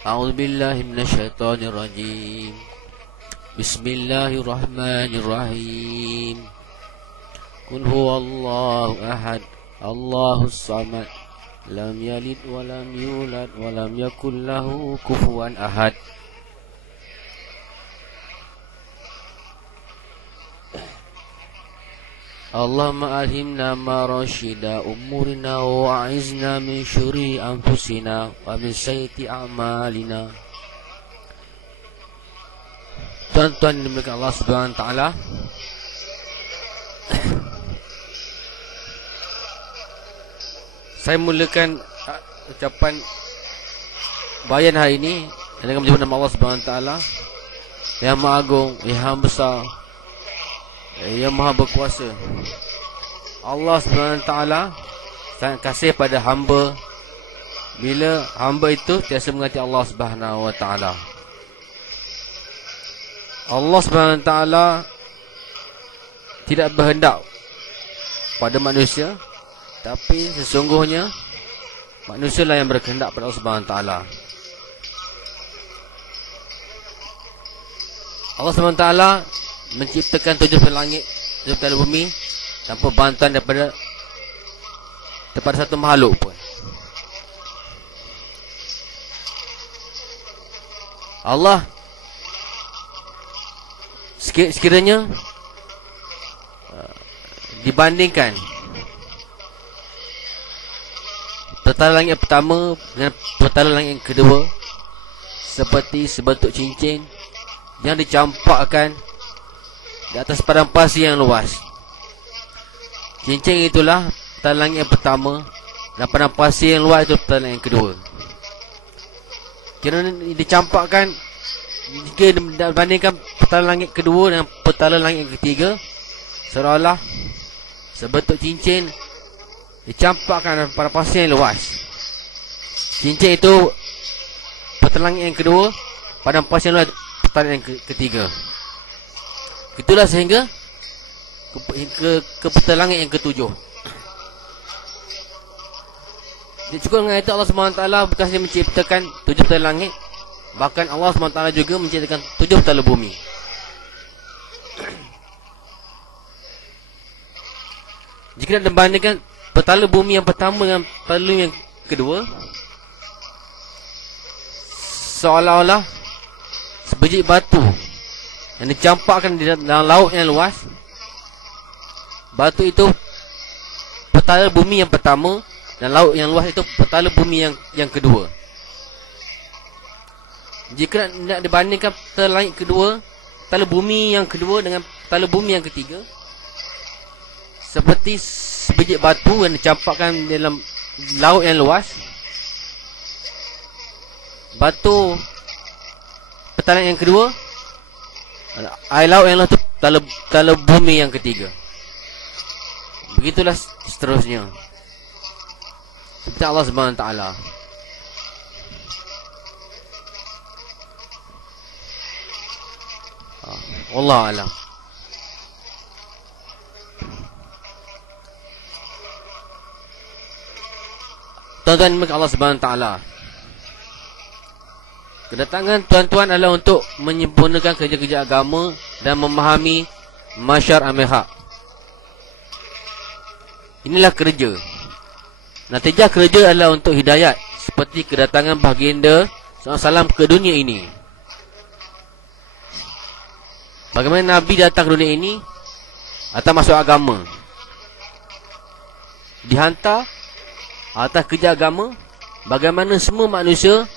A'udzu billahi minasyaitonir rajim. Bismillahirrahmanirrahim. Qul huwallahu ahad, Allahus samad, lam yalid wa lam yulad wa lam yakul lahu kufuwan ahad. Allahumma alhimna ma rasyida umurina wa a'izna min syururi anfusina wa min sayyiati a'malina. Tuan-tuan dimuliakan Allah Subhanahu wa taala, saya mulakan ucapan bayan hari ini dengan menyebut nama Allah Subhanahu wa taala yang Maha Agung, yang Besar, yang Maha Berkuasa. Allah Subhanahu wa taala sangat kasih pada hamba bila hamba itu tiasa mengerti Allah Subhanahu wa taala. Allah Subhanahu wa taala tidak berhendak pada manusia, tapi sesungguhnya manusialah yang berkehendak pada Allah Subhanahu wa taala. Allah Subhanahu wa taala menciptakan 7 langit, 7 bumi tanpa bantuan daripada satu makhluk pun. Allah sekiranya dibandingkan petala langit pertama dengan petala langit yang kedua seperti sebentuk cincin yang dicampakkan di atas padang pasir yang luas. Cincin itulah petala langit yang pertama, dan padang pasir yang luas itu petala langit yang kedua. Kerana dicampakkan, jika dibandingkan petala langit kedua dengan petala langit yang ketiga, seolah-olah sebentuk cincin dicampakkan pada pasir yang luas. Cincin itu petala langit yang kedua, padang pasir yang luas petala yang ketiga. Itulah sehingga ke petala langit yang ketujuh. Dia cukup dengan itu Allah SWT bukan saja menciptakan 7 petala langit, bahkan Allah SWT juga menciptakan 7 petala bumi. Jika nak dibandingkan petala bumi yang pertama dengan petala bumi yang kedua, seolah-olah sebiji batu yang dicampakkan di dalam laut yang luas. Batu itu petala bumi yang pertama, dan laut yang luas itu petala bumi yang kedua. Jika nak dibandingkan petala langit kedua, petala bumi yang kedua dengan petala bumi yang ketiga, seperti sebiji batu yang dicampakkan dalam laut yang luas. Batu petala yang kedua, air laut yang luas itu petala bumi yang ketiga. Begitulah seterusnya, seperti Allah Subhanahu wa taala. Wallahu a'lam. Tuan-tuan dimuliakan Allah Subhanahu wa taala, kedatangan tuan-tuan adalah untuk menyempurnakan kerja-kerja agama dan memahami masyar amil-haq. Inilah kerja. Natijah kerja adalah untuk hidayat, seperti kedatangan baginda SAW ke dunia ini. Bagaimana Nabi datang ke dunia ini atas masuk agama, dihantar atas kerja agama, bagaimana semua manusia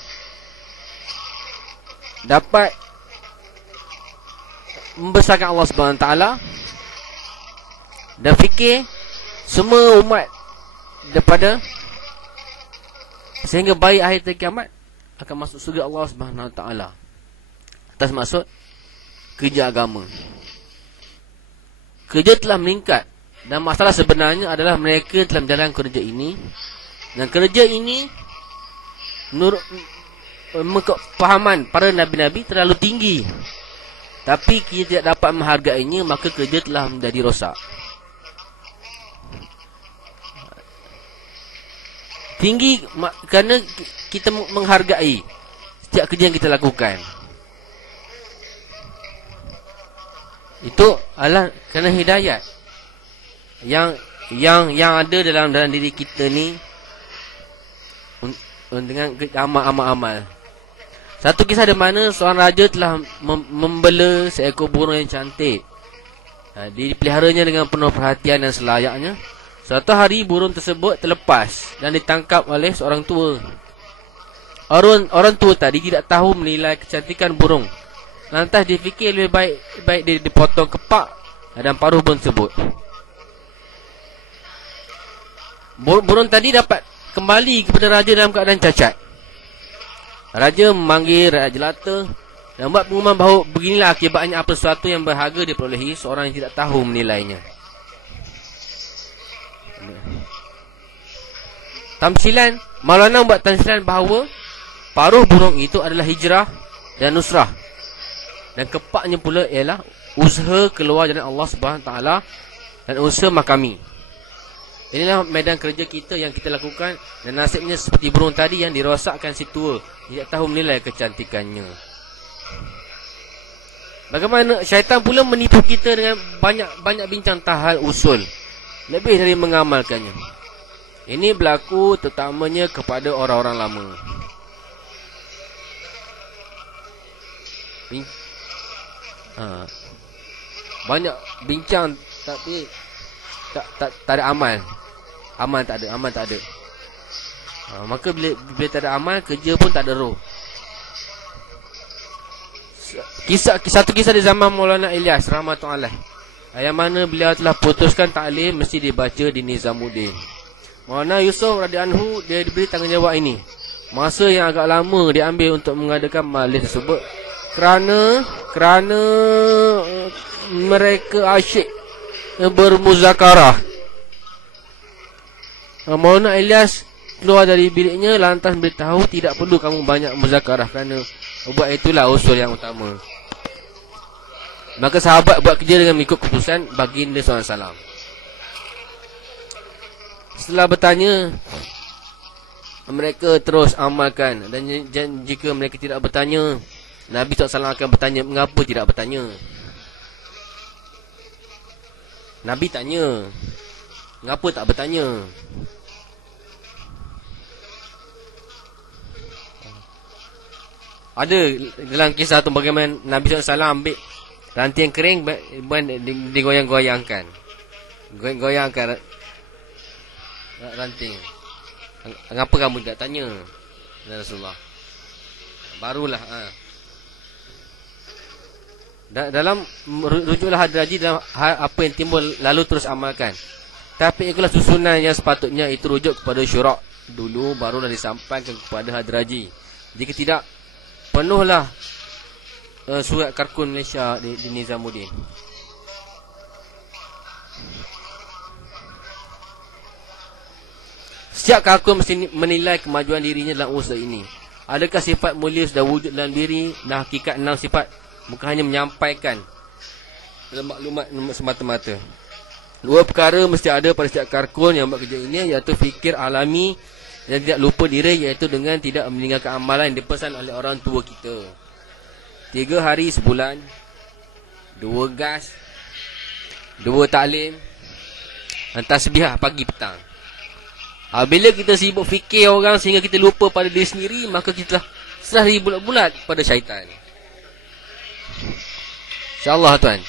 dapat membesarkan Allah Subhanahu wa taala dan fikir semua umat daripada sehingga baik akhir kiamat akan masuk surga Allah Subhanahu wa taala atas maksud kerja agama. Kerja telah meningkat, dan masalah sebenarnya adalah mereka telah menjalankan kerja ini, dan kerja ini kepahaman para nabi-nabi terlalu tinggi, tapi kita tidak dapat menghargainya, maka kerja telah menjadi rosak. Tinggi kerana kita menghargai. setiap kerja yang kita lakukan. Itu adalah kerana hidayat yang ada dalam diri kita ni dengan amal-amal. Satu kisah di mana seorang raja telah membela seekor burung yang cantik. Dipeliharanya dengan penuh perhatian dan selayaknya. Suatu hari burung tersebut terlepas dan ditangkap oleh seorang tua. Orang tua tadi tidak tahu menilai kecantikan burung. Lantas dia fikir lebih baik dia dipotong kepak dan paruh burung tersebut. Burung tadi dapat kembali kepada raja dalam keadaan cacat. Raja memanggil rakyat jelata dan buat pengumuman bahawa beginilah akibatnya apa sesuatu yang berharga diperolehi seorang yang tidak tahu menilainya. Tamsilan, Maulana buat tamsilan bahawa paruh burung itu adalah hijrah dan nusrah. Dan kepaknya pula ialah usaha keluar jalan Allah SWT dan usaha mahkami. Inilah medan kerja kita yang kita lakukan. Dan nasibnya seperti burung tadi yang dirosakkan si tua, tidak tahu menilai kecantikannya. Bagaimana syaitan pula menipu kita dengan banyak bincang tahal usul, lebih dari mengamalkannya. Ini berlaku terutamanya kepada orang-orang lama. Banyak bincang tapi tak ada amal. Amal tak ada. Maka bila tak ada amal, kerja pun tak ada roh. Satu kisah di zaman Maulana Ilyas rahmatullah alaih, yang mana beliau telah putuskan taklim mesti dibaca di Nizamuddin. Maulana Yusuf radhiyallahu anhu dia diberi tanggungjawab ini. Masa yang agak lama dia ambil untuk mengadakan majlis tersebut kerana mereka asyik bermuzakarah. Maulana Ilyas keluar dari biliknya lantas beritahu tidak perlu kamu banyak muzakarah kerana buat itulah usul yang utama. Maka sahabat buat kerja dengan mengikut keputusan baginda SAW. Setelah bertanya, mereka terus amalkan. Dan jika mereka tidak bertanya, Nabi SAW akan bertanya, mengapa tidak bertanya? Nabi tanya, mengapa tak bertanya? Ada dalam kisah tu bagaimana Nabi SAW ambil ranting kering digoyang-goyangkan. Goyang-goyangkan ranting. Mengapa kamu tidak tanya? Rasulullah. Barulah dalam rujuklah hadraji dalam apa yang timbul lalu terus amalkan. Tapi itulah susunan yang sepatutnya itu rujuk kepada syurak dulu barulah disampaikan kepada hadraji. Jika tidak, penuhlah surat Karkun Malaysia di Nizamuddin. Setiap Karkun mesti menilai kemajuan dirinya dalam usaha ini. Adakah sifat mulia sudah wujud dalam diri dan hakikat 6 sifat, bukan hanya menyampaikan dalam maklumat semata-mata. 2 perkara mesti ada pada setiap Karkun yang buat kerja ini, iaitu fikir alami dan tidak lupa diri, iaitu dengan tidak meninggalkan amalan yang dipesan oleh orang tua kita. 3 hari sebulan, 2 gas, 2 taklim, dan tasbih pagi petang. Bila kita sibuk fikir orang sehingga kita lupa pada diri sendiri, maka kita serah bulat-bulat pada syaitan. InsyaAllah tuan.